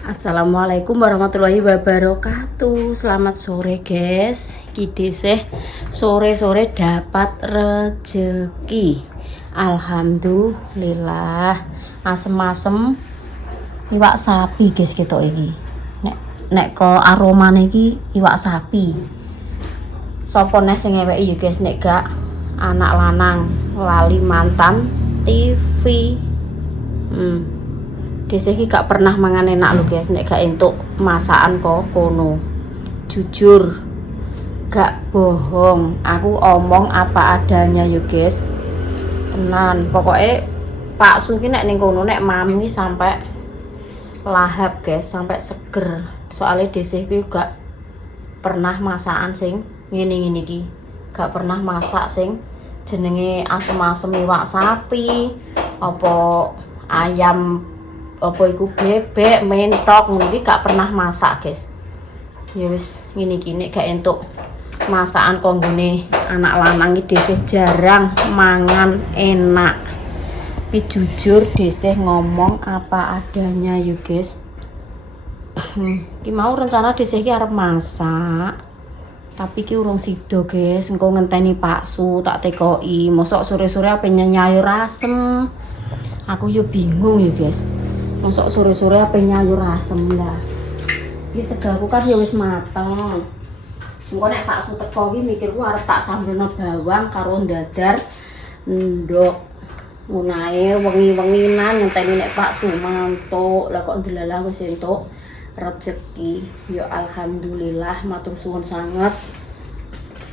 Assalamualaikum warahmatullahi wabarakatuh. Selamat sore guys. Iki sih sore-sore dapat rezeki. Alhamdulillah. Asem-asem iwak sapi guys kita iki. Nek ko aromane iki iwak sapi. Sopo neh sing ngeweki ya guys nek gak anak lanang lali mantan TV. Desa iki gak pernah mangan enak lho guys nek gak entuk masakan kok kono. Jujur gak bohong, aku omong apa adanya yo guys. Tenan, pokoknya Pak Su ki nek ning kono nek mami sampai lahap guys, sampai seger. Soalnya desa iki gak pernah masakan sing ngene-ngene iki. Gak pernah masak sing jenenge asem-asem iwak sapi, apa ayam, apa iku bebek, mentok, ngono iki gak pernah masak, guys. Ya wis ngene iki nek gak entuk masakan konggone anak lanang iki dhewe jarang mangan enak. Tapi jujur dhewe ngomong apa adanya yo, guys. Ki mau rencana dhewe iki arep masak. Tapi ki urung sida, guys. Engko ngenteni Pak Su tak tekoki. Mosok sore-sore ape nyayur asem. Aku yo bingung yo, guys. Masuk sore-sore apa nyayur asem lah. Iki segalku kan ya wis mateng. Engko nek Pak Su teko iki mikirku arep tak sambelno bawang karo dadar ndok. Ngunae wengi-wenginan ngenteni nek Pak Su mantuk. Lah kok ndelalah wis entuk rezeki. Ya alhamdulillah matur suwun sanget.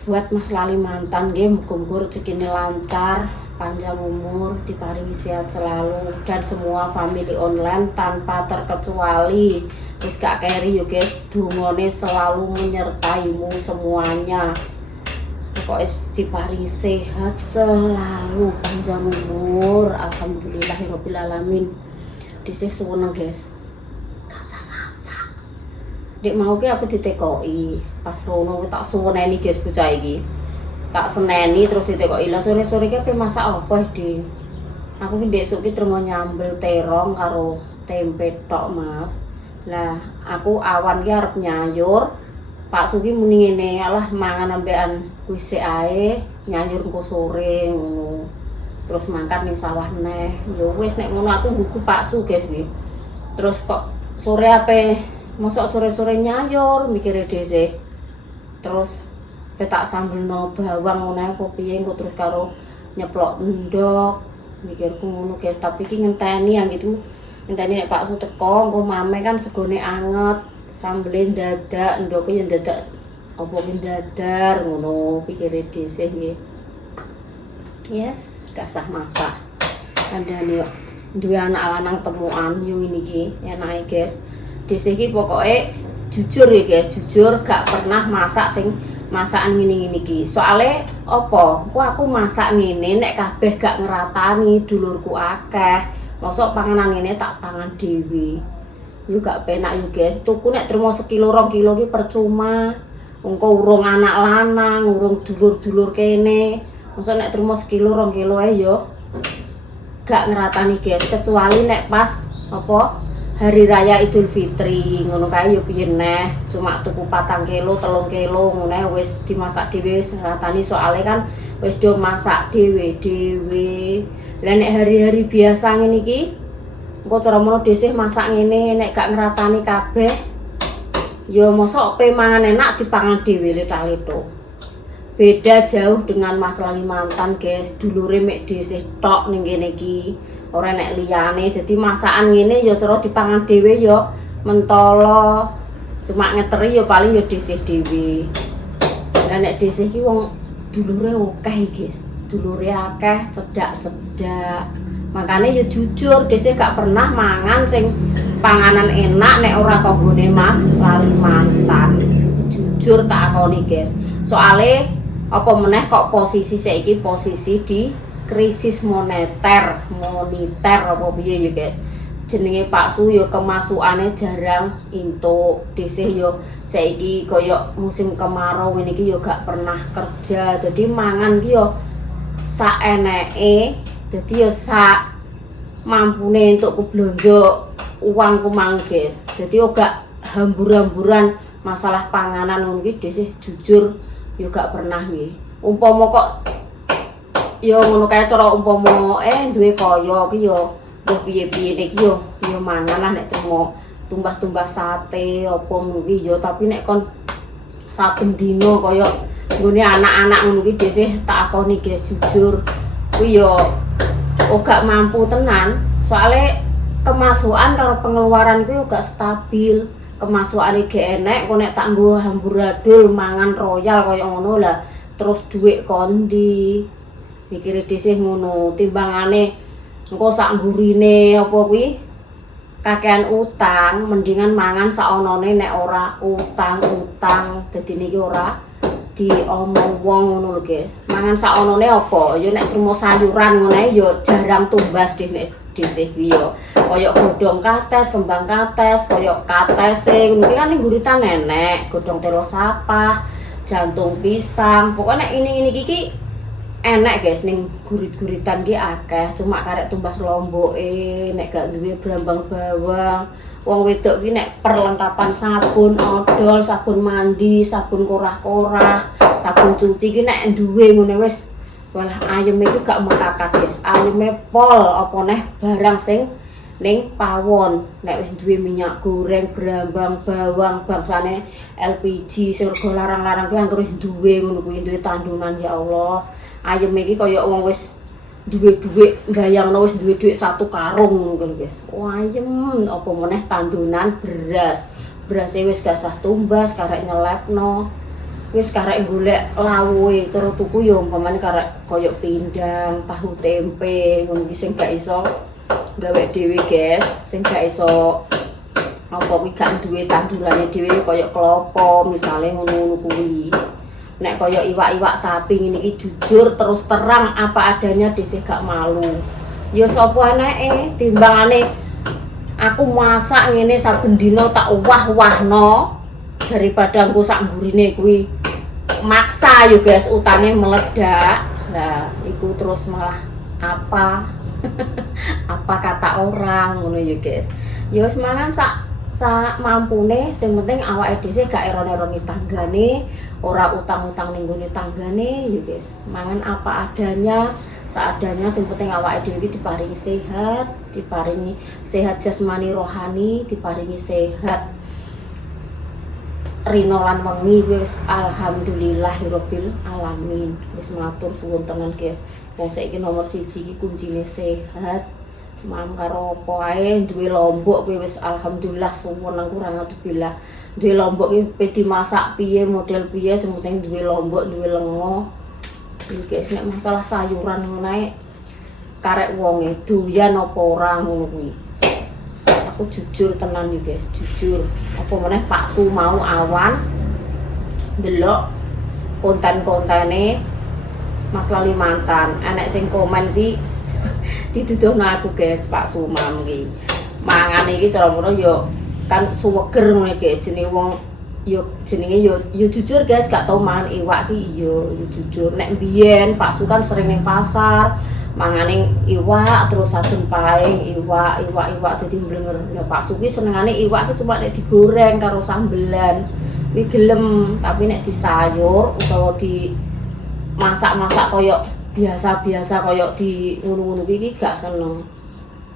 Buat Mas Lali mantan nggih muga-muga rezekine lancar, panjang umur, diparingi sehat selalu, dan semua family online tanpa terkecuali. Terus gak keri yo guys, dungane selalu menyertaimu semuanya. Pokoknya diparingi sehat selalu, panjang umur, alhamdulillahirabbil alamin. Disih suweneng guys. Kasah masak. Dek mau ki aku ditekoki, pas rono tak suweneni guys bocah iki. Tak seneni terus ditekoki lah sore-sore ki ape masak apa di. Aku ki besok ki trimo nyambel terong karo tempe tok, Mas. Lah, aku awan ki arep nyayur. Pak Su ki muni ngene, alah mangan ambekan kuwi sik ae, nyayur engko sore ngono. Terus mangkat ning sawah neh. Ya wis nek ngono aku nggugu Pak Su guys kuwi. Terus kok sore ape mosok sore-sore nyayur mikire dhewe. Terus tak sambelno bawang ngono apa piye engko terus karo nyeplok endok mikirku ngono guys. Tapi iki ngenteni yang gitu, ngenteni nek Pak Su teko engko mame kan segone anget, sambelin dadak endoke yang dadak apa ki dadar ngono pikire dhewe nggih. Yes, kasah masak kandhane yo duwe anak lanang temuan yo ngene iki enake guys. Dhewe iki pokoke jujur ya guys, jujur gak pernah masak sing masakan ngene-ngene iki. Soale apa? Aku masak ngene nek kabeh gak ngeratani dulurku akeh. Mosok panganan ngene tak pangan dhewe. Yo gak penak yo guys. Tuku nek trimo sekilo 2 kilo ki percuma. Engko urung anak lanang, urung dulur-dulur kene. Mosok nek trimo sekilo 2 kilo ae yo gak ngeratani guys, kecuali nek pas apa? Hari raya Idul Fitri ngono kae yo piye neh, cuma tuku 4 kilo 3 kilo ngono wis dimasak dhewe wis ratani. Soalé kan wis do masak dhewe-dhewe. Lah nek hari-hari biasa ngene iki engko cara mono dhisih masak ngene nek gak ngeratani kabeh yo mosok pe mangan enak dipangan dhewe letak-letok. Beda jauh dengan Mas Lali mantan guys, dulure mek dhisih tok ning kene iki. Ora nek liyane, dadi masakan ngene ya cara dipangan dhewe ya mentolo. Cuma ngeteri ya paling ya dhisih dhewe. Lah nek dhisih iki wong dulure akeh guys. Dulure akeh, cedak-cedak. Makane ya jujur dhisih gak pernah mangan sing panganan enak nek ora konggone Mas Lali mantan. Jujur tak akoni guys. Soale apa meneh kok posisi saiki posisi di krisis moneter apa piye ya guys. Jenenge Pak Su ya kemasukane jarang entuk. Dhisih ya saiki kaya musim kemarau ngene iki ya gak pernah kerja. Dadi mangan ki ya saeneke. Dadi ya sak mampune entuk ku blonjo uangku mang guys. Jadi gak hambur-hamburan masalah panganan ngono iki dhisik jujur yo gak pernah nggih. Umpama kok yo ngono kae cara umpama duwe kaya iki yo mbuh piye-piye niki yo mangan lah nek trimo tumbas-tumbas sate apa ngono iki yo, tapi nek kon saben dina kaya nggone anak-anak ngono iki dhisik tak akoni guys jujur kuwi yo gak mampu tenan. Soale kemasukan karo pengeluaran kuwi gak stabil. Kemasukane gak enek kok nek tak nggo hamburadul mangan royal kaya ngono lah terus dhuwit kondi. Mikire dhisik ngono, timbangane engko sak nggurine apa kuwi kakean utang, mendingan mangan saonone nek ora utang-utang. Dadi niki ora diomong wong ngono lho guys. Mangan saonone apa? Ya nek trimo sayuran ngono ae ya jarang tumbas nek dhisik kuwi ya. Kaya godhong kates, kembang kates, kaya katese ngono kan ning guritan enek, godhong telo sapah, jantung pisang. Pokoknya ini iki enek guys ning gurit-guritan ki akeh, cuma karek tumbas lomboke, nek gak duwe brambang bawang. Wong wedok ki nek perlengkapan sabun odol, sabun mandi, sabun korah-korah, sabun cuci ki nek duwe ngene wis walah ayeme iku gak mekakat guys. Ayeme pol apa neh barang sing ning pawon. Nek wis duwe minyak goreng, brambang bawang, bangsane LPG, surga larang-larang kuwi anggere wis duwe ngono kuwi, duwe tandunan ya Allah. Ayeme iki kaya wong wis duwe dhuwit, gayangno wis duwe dhuwit 1 karung ngono guys. Ayem apa meneh tandunan beras. Berase wis gak sah tumbas, karek nyelepno. Wis karek golek lawuhe, cara tuku yo umpamane karek kaya pindang, tahu tempe ngono iki sing gak iso gawe dhewe guys, sing gak iso apa kuwi gak duwe tandurane dhewe kaya klopo misale ngono-ngono kuwi. Nek kaya iwak-iwak sapi ngene iki jujur terus terang apa adanya dhisik gak malu. Ya sapa eneke timbangane aku masak ngene saben dina tak wah-wahno daripada engko sak gurine kuwi maksa yo guys utange meledak. Lah iku terus malah apa apa kata orang ngono ya guys. Ya wis mangan sak mampune, sing penting awake dhewe gak eron-eroni tanggane, ora utang-utang ning gone tanggane ya guys. Mangan apa adanya, seadanya, sing penting awake dhewe iki diparingi sehat jasmani rohani, diparingi sehat rino lan wengi. Wis alhamdulillahirabbil alamin. Wis matur suwun tenan guys. Wong saiki nomor 1 iki kuncine sehat. Mam karo apa ae duwe lombok kuwi wis alhamdulillah suwun nang kurang alhamdulillah. Duwe lombok iki pe dimasak piye, model piye, sing penting duwe lombok, duwe lengo. Iki guys nek masalah sayuran ngono ae karek wonge doyan apa ora ngono kuwi. Aku jujur tenan iki guys, jujur. Apa meneh Pak Su mau awan delok konten-kontene Mas Lalimantan, enek sing komen iki dituduhno aku guys Pak Sumam iki. Mangan iki cara ngono yo kan suweger ngono guys, jenenge wong yo jenenge yo jujur guys gak tau mangan iwak iki yo jujur. Nek mbiyen Pak Su kan sering ning pasar mangane iwak terus saben paing iwak dadi mblenger. Lah Pak Su ki senengane iwak ki cuma nek digoreng karo sambelan. Kuwi gelem, tapi nek disayur utawa di masak-masak koyo biasa-biasa koyo di ngono-ngono iki gak seneng.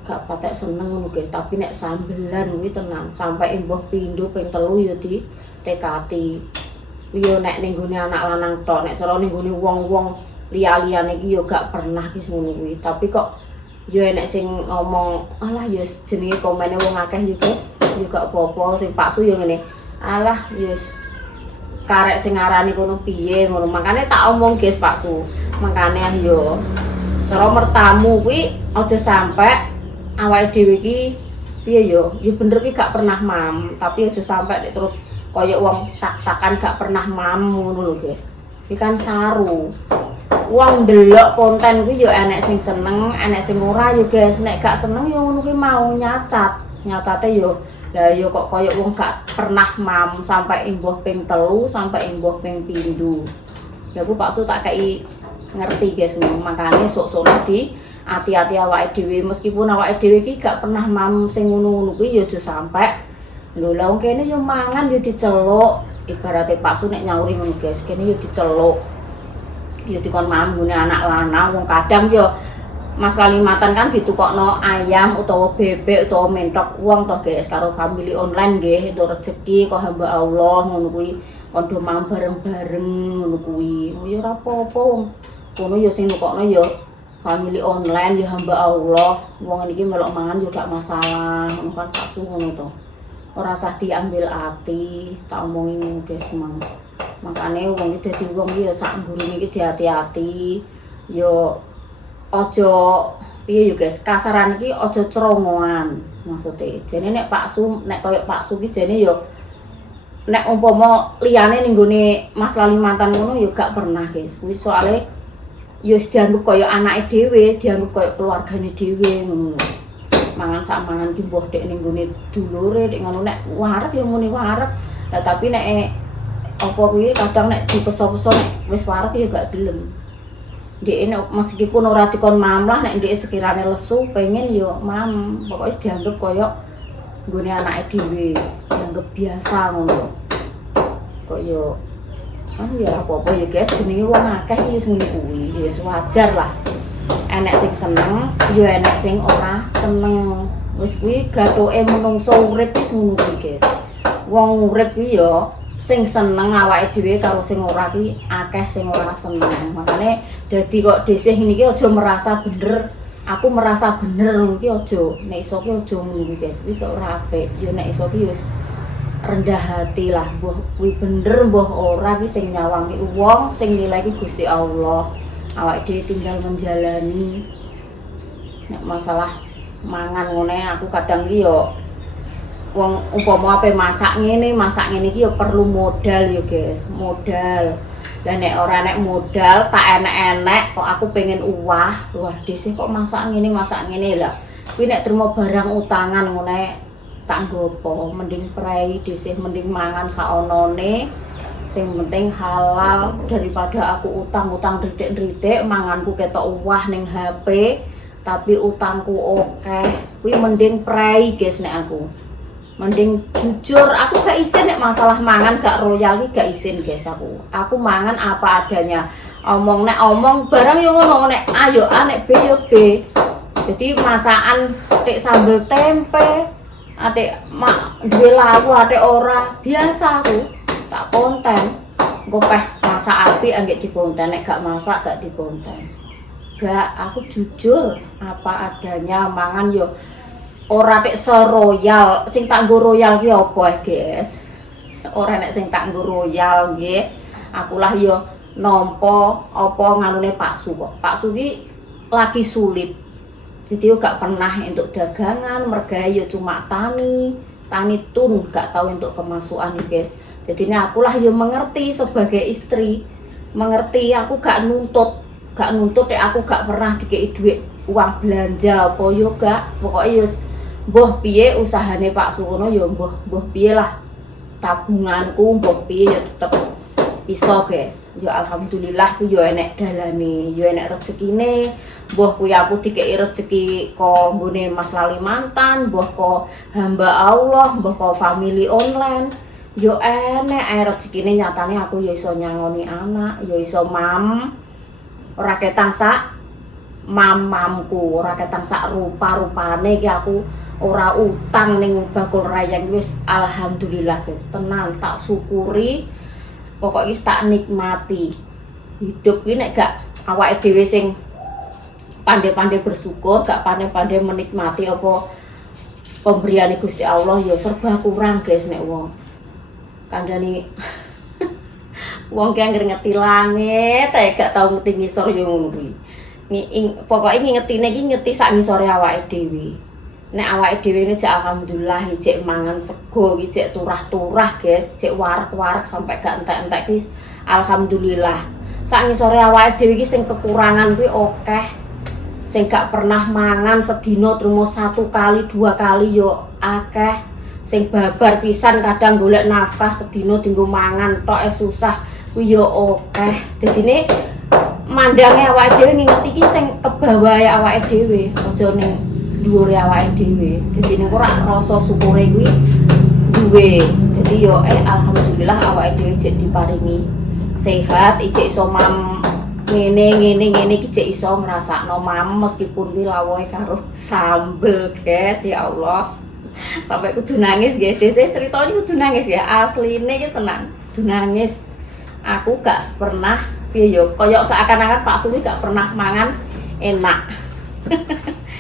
Gak patek seneng ngono guys, tapi nek sambelan kuwi tenan sampai mbah pindho ping 3 ya di tekati. Yo nek ning gone anak lanang tok, nek cara ning gone wong-wong liya-liyane iki yo gak pernah ki ngono kuwi. Tapi kok yo enek sing ngomong, "Alah yo jenenge komene wong akeh yo guys." Yo gak apa-apa, sing Pak Su yo ngene. Alah yo karek sing ngarani kono piye ngono. Makane tak omong guys Pak Su. Makane yo cara mertamu kuwi aja sampe awake dhewe iki piye yo. Ya bener ki gak pernah mam, tapi aja sampe terus koyo wong tak-takan gak pernah mam ngono lho guys. Iki kan saru. Wong ndelok konten kuwi yo enek sing seneng, enek sing ora yo guys. Nek gak seneng yo ngono kuwi mau nyacat. Nyatate yo lah yo kok koyo wong gak pernah mam sampai imbuh ping 3 sampai imbuh ping 7. Lah ku Pak Su tak kei ngerti guys, makane sok-sok di hati-hati awake dhewe, meskipun awake dhewe iki gak pernah mam sing ngono-ngono kuwi ya aja sampe. Lho lah wong kene yo mangan yo diceluk, ibarate Pak Su nek nyauri ngono guys, kene yo diceluk. Yo dikon mam gune anak lanang, wong kadang yo Mas Kalimatan kan ditukokno ayam utawa bebek utawa mentok wong toh guys karo family online nggih entuk rezeki kok hamba Allah ngono kuwi kondo mangan bareng-bareng ngono kuwi. Ya ora apa-apa wong kono ya sing nukokno ya family online ya hamba Allah. Wong iki melok mangan yo gak masalah ngono kan Pak Su ngono to. Ora usah diambil ati, tak omongi ngono guys mang. Makane wong iki dadi wong iki ya sak gurune iki hati-hati. Yo ojo piye yo guys, kasaran iki ojo cerongoan maksudnya. Jane nek Pak Su, nek koyo Pak Su iki jane yo nek umpama liyane ning gone Mas Kalimatan ngono yo gak pernah guys. Kuwi soalé yo dianggep koyo anake dhewe, dianggep koyo keluargane dhewe ngono. Mangan sak mangan ki mbuh dek ning gone dulure, dek ngono nek wareg yo muni wareg. Lah tapi nek apa kuwi kadang nek dipeso-peso nek wis wareg yo gak gelem. Dek meskipun ora dikon mam lah nek ndek sekirane lesu pengen yo mam, pokoknya dianggep koyo nggone anake dhewe, dianggep biasa ngono. Kok yo kan ya apa-apa ya guys, jenenge wong akeh iki wis ngene kuwi, wis wajar lah. Enek sing seneng, yo enek sing ora seneng. Wis kuwi gathuke menungso urip wis ngono kuwi guys. Wong urip kuwi yo sing seneng awake dhewe karo sing ora ki akeh sing ora seneng. Makane dadi kok dhisik ngene iki aja merasa bener. Aku merasa bener ngono ki aja. Nek iso ki aja ngono guys. Iki kok ora apik. Ya nek iso ki wis rendah hati lah. Mbah kuwi bener mbah ora ki sing nyawangi wong, sing nilai ki Gusti Allah. Awake dhewe tinggal menjalani. Nek masalah mangan ngene aku kadang ki yo wong umpama ape masak ngene iki ya perlu modal ya guys, modal. Lah nek ora nek modal tak enek-enek kok aku pengen wah dhisik kok masak ngene lah. Kuwi nek trimo barang utangan ngene tak nggopo, mending prei dhisik, mending mangan saonone. Sing penting halal daripada aku utang-utang ndredeg-ndredeg manganku ketok wah ning HP tapi utangku akeh. Kuwi mending prei guys nek aku. Mending jujur, aku gak isin nek masalah mangan gak royal iki gak isin guys aku. Aku mangan apa adanya. Omong nek omong barang yo ngono nek ayo A nek B yo B. Jadi masakan tek sambel tempe, atik mak duwe lawu atik ora, biasa aku. Tak konten. Engko peh masak apik anggek dikonten, nek gak masak gak dikonten. Gak, aku jujur apa adanya mangan yo ora tek seroyal, sing tak nggo royal ki apa guys? Ora nek sing tak nggo royal nggih. Aku lah yo nampa apa nganune Pak Su kok. Pak Su ki lagi sulit. Jadi yo gak pernah entuk dagangan, mergawe yo cuma tani tun gak tahu entuk kemasukan iki guys. Jadi ini aku lah yo mengerti sebagai istri. Mengerti aku gak nuntut aku gak pernah dikei duit uang belanja apa yo gak. Pokoke yo mbah piye usahane Pak Su ngono ya mbah piye lah tabunganku mbah piye ya tetep iso guys. Ya alhamdulillah ku ya enek dalane, ya enek rezekine. Mbah kuwi aku dikeki rezeki kok nggone Mas Kalimatan, mbah kok hamba Allah, mbah kok family online. Ya enek ae rezekine nyatane aku ya iso nyangoni anak, ya iso mam. Ora ketang sak mamamku, ora ketang sak rupa-rupane iki aku ora utang ning bakul rayang wis alhamdulillah guys, tenan tak syukuri, pokoknya tak nikmati hidup ini. Nek gak awake dhewe sing pandai-pandai bersyukur, gak pandai-pandai menikmati apa pemberian Gusti Allah ya serba kurang guys. Nek wong kandhani wong ki anggere ngeti langit gak tau ngeti ngisor yo ngono kuwi. Pokoke ngetine iki ngeti sak ngisore awake dhewe. Nek awake dhewe ini jek alhamdulillah jek mangan sego iki jek turah-turah guys, jek warek-warek sampai gak entek-entek iki alhamdulillah. Sak ngisore awake dhewe iki sing kekurangan kuwi akeh. Sing gak pernah mangan sedina trimo 1 kali 2 kali yo akeh. Sing babar pisan kadang golek nafkah sedina dienggo mangan tok susah kuwi yo akeh. Dadine mandange awake dhewe nginget iki sing kebawahe awake dhewe, aja ning dhuwure awake dhewe. Dadi ning ora rasa syukure kuwi duwe. Dadi yo alhamdulillah awake dhewe jek diparingi sehat, ijek iso mam ngene iki jek iso ngrasakno mam meskipun kuwi lawuhe karo sambel, guys. Ya Allah. Sampai kudu nangis nggih, dese ceritane kudu nangis ya. Asline iki tenan, kudu nangis. Aku gak pernah piye yo kaya seakan-akan Pak Suwi gak pernah mangan enak.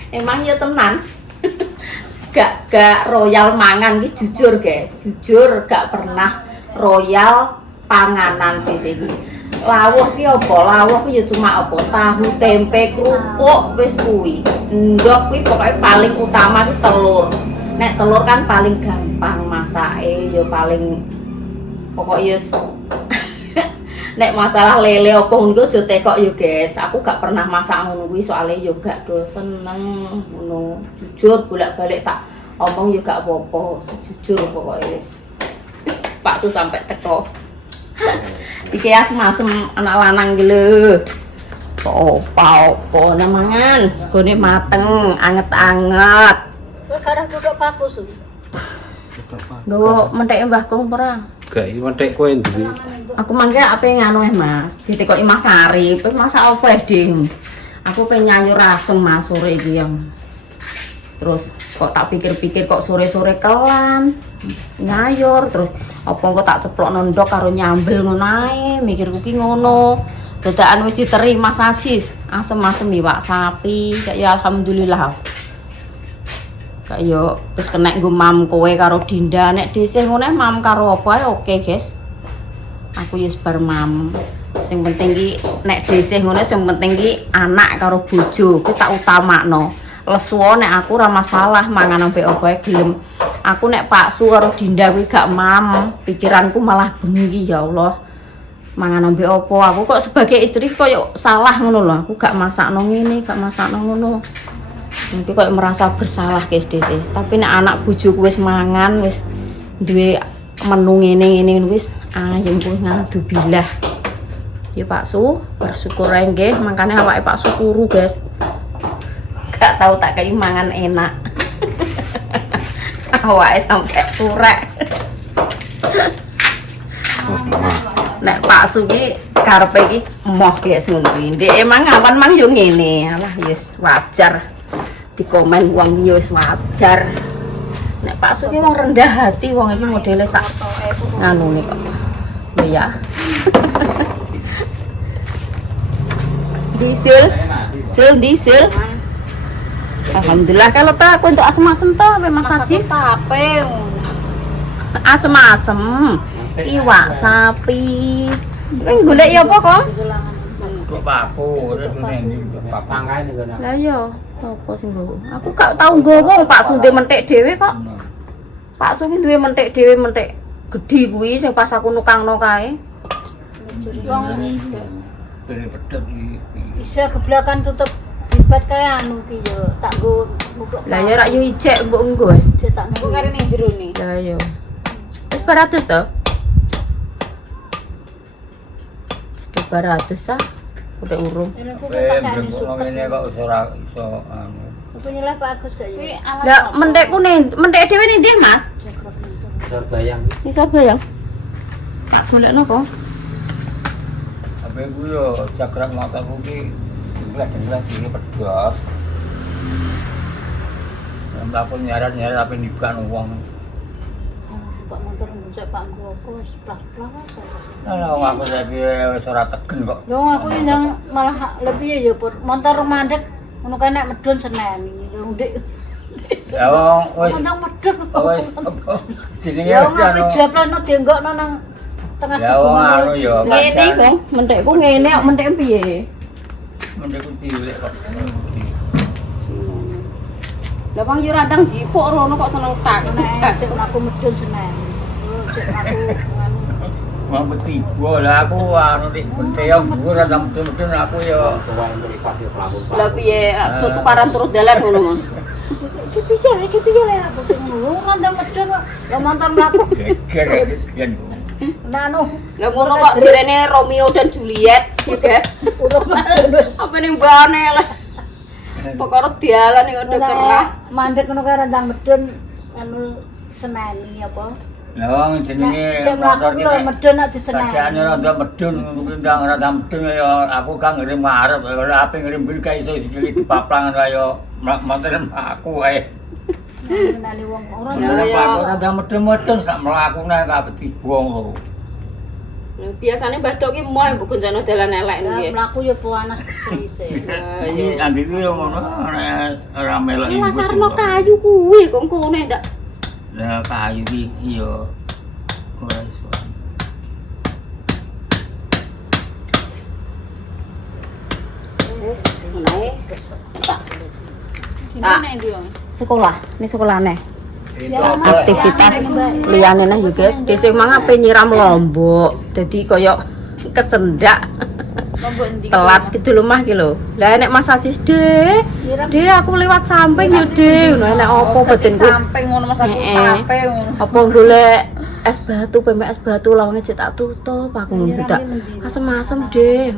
Emang ya tenan. gak royal mangan iki jujur guys, jujur gak pernah royal panganan di sini. Lawuh ki apa? Lawuh ki ya cuma apa? Tahu, tempe, kerupuk wis kuwi. Endhog kuwi pokoke paling utama ki telur. Nek telur kan paling gampang masake, ya paling pokoknya ya nek masalah lele apa ngono aja tekok ya guys. Aku gak pernah masak ngono kuwi soalnya yo gak do seneng ngono. Jujur bolak-balik tak omong yo gak apa-apa. Jujur pokoknya wis. Pak Su sampai teko. Iki asem-asem anak lanang iki lho. Opo namangan, segone mateng, anget-anget. Kowe garah duduk Pak Su. Nggawa mentheke Mbah Kung ora? Gak iki menthek kowe duwe. Aku mangke ape nganu Mas, ditekoki Mas Arif, kowe masak apa Ding? Aku pengen nyanyur asem Mas sore iki yang. Terus kok tak pikir-pikir kok sore-sore kelan nyayur, terus apa kok tak ceplokno ndok karo nyambel ngono ae, mikirku ki ngono. Dadakan wis diteri Mas Ajis, asem-asem iwak sapi, kayak ya alhamdulillah. Kayak yo wis kena nggo mam kowe karo Dinda, nek dhisik ngono mam karo apa ae oke, guys. Aku wis bar mam. Sing penting ki nek dhisik ngono sing penting ki anak karo bojo ku tak utamakno. Lesuwo nek aku ora masalah mangan ambek apa ae gelem. Aku nek Pak Su karo Dinda kuwi gak mam, pikiranku malah bengi iki ya Allah. Mangan ambek apa? Aku kok sebagai istri koyo salah ngono lho. Aku gak masakno ngene, gak masakno ngono. Nanti kok merasa bersalah guys dese. Tapi nek anak bojoku wis mangan, wis duwe menu ngene-ngene wis ayem kuwi ngadu bilah. Ya Pak Su, bersyukur ae nggih, makane awake Pak Su kuru, guys. Gak tahu tak kei mangan enak. Awake sampai turek. Nek Pak Su ki karepe iki emoh guys ngono kuwi. Ndek emang awan mang yo ngene. Alah wis wajar. Di komen wong yo wis wajar. Nek Pak Su ki wong rendah hati, wong iki modele sak nganune kok. Ya. Disul. Disul. Alhamdulillah kalau tak aku untuk asem-asem toh apa Mas Ajis? Tape. Asem-asem. Iwak sapi. Kowe golek ya apa kok? Kok papo, ora neng papangane ngono. Lah iya, apa sing nggowo? Aku gak tau nggowo Pak Su ndek menthik dhewe kok. Pak Su ki duwe menthik dhewe, menthik gedhi kuwi sing pas aku nukangno kae. Dari pedhet iki. Bisa geblakan tutup libat kaya anu ki yo tak nggo nupuk. Lah ya rak yo ijek mbok nggo. Tak nggo karo ning jero ni. Lah iya. Wis 200 to? 200 ah. Udah urung. Ngene kok ora iso anu. Penyelah Pak Agus gak ya? Lah menthekku menthek dhewe ning ndi, Mas? Surbayang. Iso bayang. Tak golekno kok. Apa ku yo cakrak mataku ki jelas iki pedhot. Mbak pun nyarat-nyarat apa niban wong. Pak motor muncak Pak Gopo wis plak-plak ae. Lah aku saiki wis ora tegen kok. Yo aku ndang malah lebih ya Pur. Motor mandek ngono kae nek medun Senen iki. Yo ndek. Ya wong wis Motor medun. wis jenenge Yo ngape joplano dienggokno nang tengah ya wong anu yo Ngene kok, menthekku ngene kok menthek piye? mendeku cilik kok. Lah wong yo rantang jipuk rono kok seneng tak. Nek cek aku medun Senen. Cek aku nganu. Mau betibo lah aku anu dik bente yo dhuwur ra medun aku yo Tuwang mripat yo pelabur. Lah piye tukaran turut dalan ngono mon. Iki piye lah aku ngono. Ngandang medun kok. Lah motor mlaku. geger yen. Nanu. Lah ngono kok jarene Romeo dan Juliet, ya guys. Urung mandek. Apa ning mbane lah. Perkara dialan ning udah kerah. Mandek ngono kae rendang medun anu seneni apa? Lah jenenge Cek mlaku lho medun nek diseneni. Kakeane rada medun, ndang rada medun ya aku kan ngirim ngarep, ape ngirim bil kae iso dicili dipaplangan kaya monten aku ae. Ngenani wong ora. Aku rada medun-medun sak mlakune kabeh dibuang lho. Biasane Mbah Dok ki moh mbok goncana dalan elek nggih. Mlaku ya panas sise. Iki andiku yo ngono ora melok Iki lasarno kayu kuwi kok ngene ndak. Lah kayu iki yo ora iso. Wis, menae. Tak. Sekolah, ini sekolahnya. Aktivitas liyane nah yo guys, dhisik mang ape nyiram lombok. Dadi koyo kesendak. Telat gitu lho mah ki lho. Lah nek Mas Ajis, "Dek, Dek aku lewat samping yo, Dek." Ngono nek opo batinku. Samping ngono Mas aku tape ngono. Apa golek es batu, PMS batu lawange cek tak tutup aku ngono tidak. Asem-asem, Dek.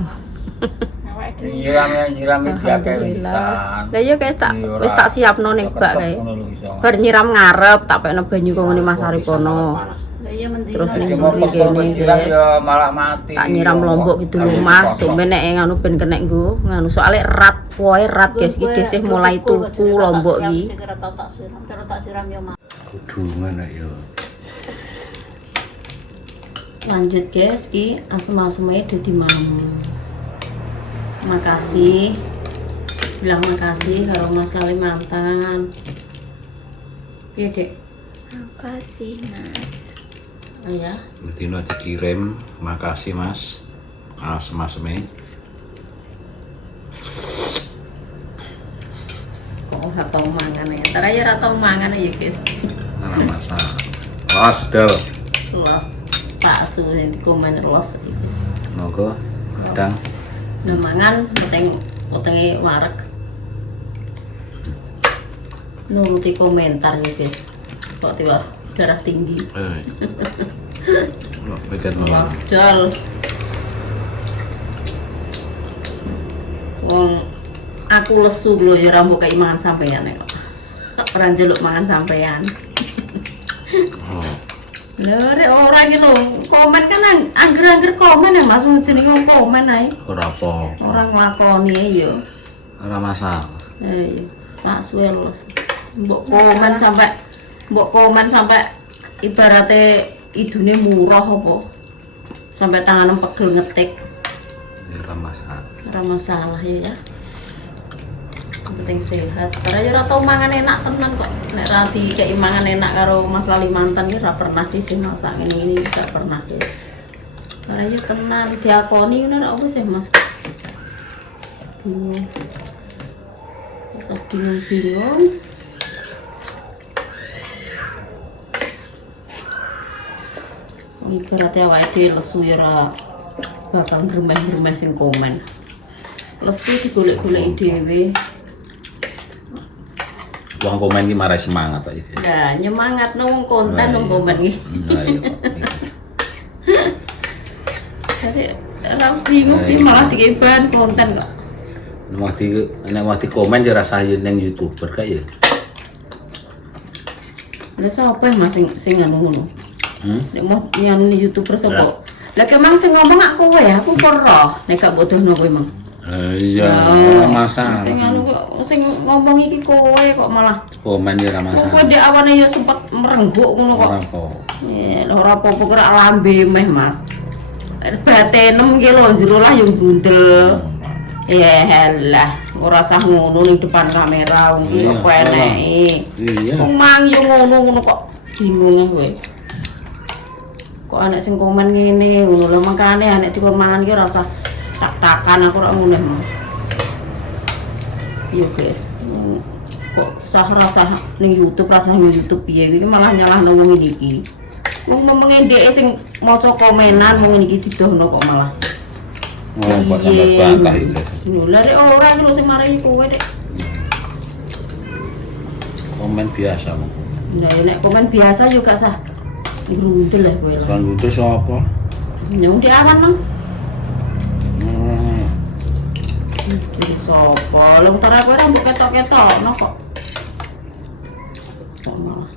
Nyirame diakeh pisan. Lah iya guys tak wis tak siapno ning bak kae. Bar nyiram ngarep tak pekno banyu kok ngene Mas Aripono. Lah iya mendina. Terus ning Semua ndi kene guys. malah mati. Tak nyiram lombok gitu lumah, tumben nek nganu ben kenek nggo, nganu soalnya erat, poe erat guys iki desih mulai tuku lombok iki. Kira tau tak siram, kira tak siram yo Mas. Kudungan ayo. Lanjut guys, ki asem-aseme dadi mamu. Makasih. Bilang makasih karo Mas Kalimantan. Piye, Dek? Makasih Mas. Oh ya. Dino dikirim, makasih Mas. Asem-aseme. Kok ora tau mangan ya. Entar aja ora tau mangan ya guys. Ora masalah. Los del. Los Pak Suhen komen los iki. Monggo. Kadang Nah, mangan potenge wareg. Nuruti komentar ya guys. Kok tiwas darah tinggi. Pegat malah. Dal. Wong aku lesu lho ya ora mbok kei mangan sampean kok. Ora njeluk mangan sampean. Oh. Lha rek ora iki lho, komen kan angger-angger komen ya Mas, wong jenenge komen ae. Ora apa. Ora nglakoni ya. Ora masalah. Iya, Pak Suelos. Mbok komen sampai ibaratnya idune murah apa. Sampai tangan pegel ngetik. Ora masalah. Ora masalah ya. Yang penting sehat. Karena ya ora tau mangan enak tenan kok. Nek ra dikeki mangan enak karo Mas Kalimantan iki ora pernah disini masak ini gak pernah ya. Karena ya tenan diakoni ngono apa sih Mas? Bingung. Masa bingung-bingung. Ibaratnya awake dhewe lesu ya ora bakal gremeh-gremeh sing komen. Lesu digolek-goleki dhewe. Wong komen iki marai semangat aja. Nah, nyemangat wong konten wong komen iki. Ayo. Jadi ora bingung iki malah dikei bahan konten kok. Nek mau di komen ya rasa ning YouTuber kae ya. Lah sapa Mas sing anu ngono? Nek mau nyanu di YouTuber sapa? Lah. Lah kemang sing ngomong aku kowe ya, aku ora. Nek gak bodohno kowe mang. Iya, ora masalah. Sing anu sing ngomong iki kowe kok malah Komen ya ora masalah. kowe dek awane ya sempet merengguk ngono kok. Ora apa. Ya ora apa-apa kok lambe meh Mas. Batenem iki lho jero lah yo bundel. Ya halah, ora usah ngono ning depan kamera wong iki Iya, apa eneke. Iya. Wong mang yo ngono kok bingung kowe. Kok anak sing komen ngene ngono lho makane anak dikon mangan iki ora usah tak-takan aku ora ngono. Yo guys. Kok sah rasa ning YouTube rasa ning YouTube piye iki malah nyalahno wong iki. Wong ngomongin dhek sing maca komenan wong iki didohno kok malah. Oh, buat nambah bantah itu. Lha rek ora iki lho sing marahi kowe Dek. Komen biasa mong. Nah, nek komen biasa juga sah Grundel lah kowe lho. Bang itu sapa? Nyong di awan nang. Hmm. Iki sapa? Lung tara kowe rambut ketok-ketokno kok. Kok malah.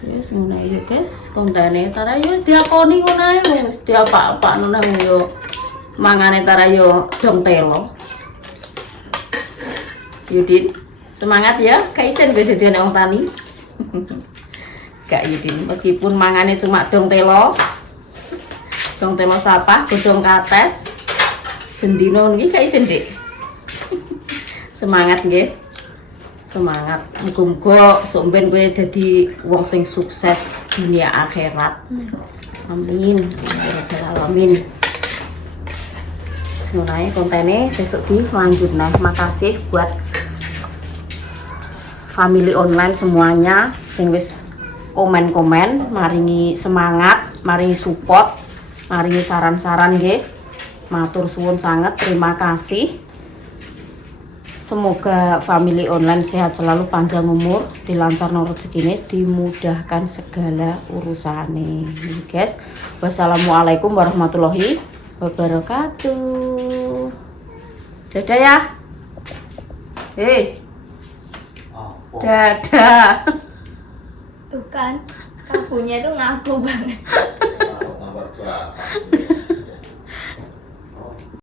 Wis ngono ae guys, kontene tara yo diakoni ngono ae wis diapa-apakno nang yo mangane tara yo dong telo. Yudin, semangat ya, kaisen gue jadi anak tani. Kak Yudin, meskipun mangane cuma dong telo sapa, godong kates, bendino niki kaisen dek. Semangat nggih. Semangat, muga-muga sok ben kowe dadi wong sing sukses dunia akhirat. Amin. Ya rabbal alamin. Semuanya kontene sesuk dilanjut nah. Makasih buat family online semuanya sing wis komen-komen, maringi semangat, maringi support, maringi saran-saran nggih. Matur suwun sangat, terima kasih. Semoga family online sehat selalu, panjang umur, dilancarno rezekine, dimudahkan segala urusane. Guys, wassalamualaikum warahmatullahi wabarakatuh. Dadah ya. Hei. Dadah. Tuh kan, kakunya tuh ngaku banget. Nomor berapa?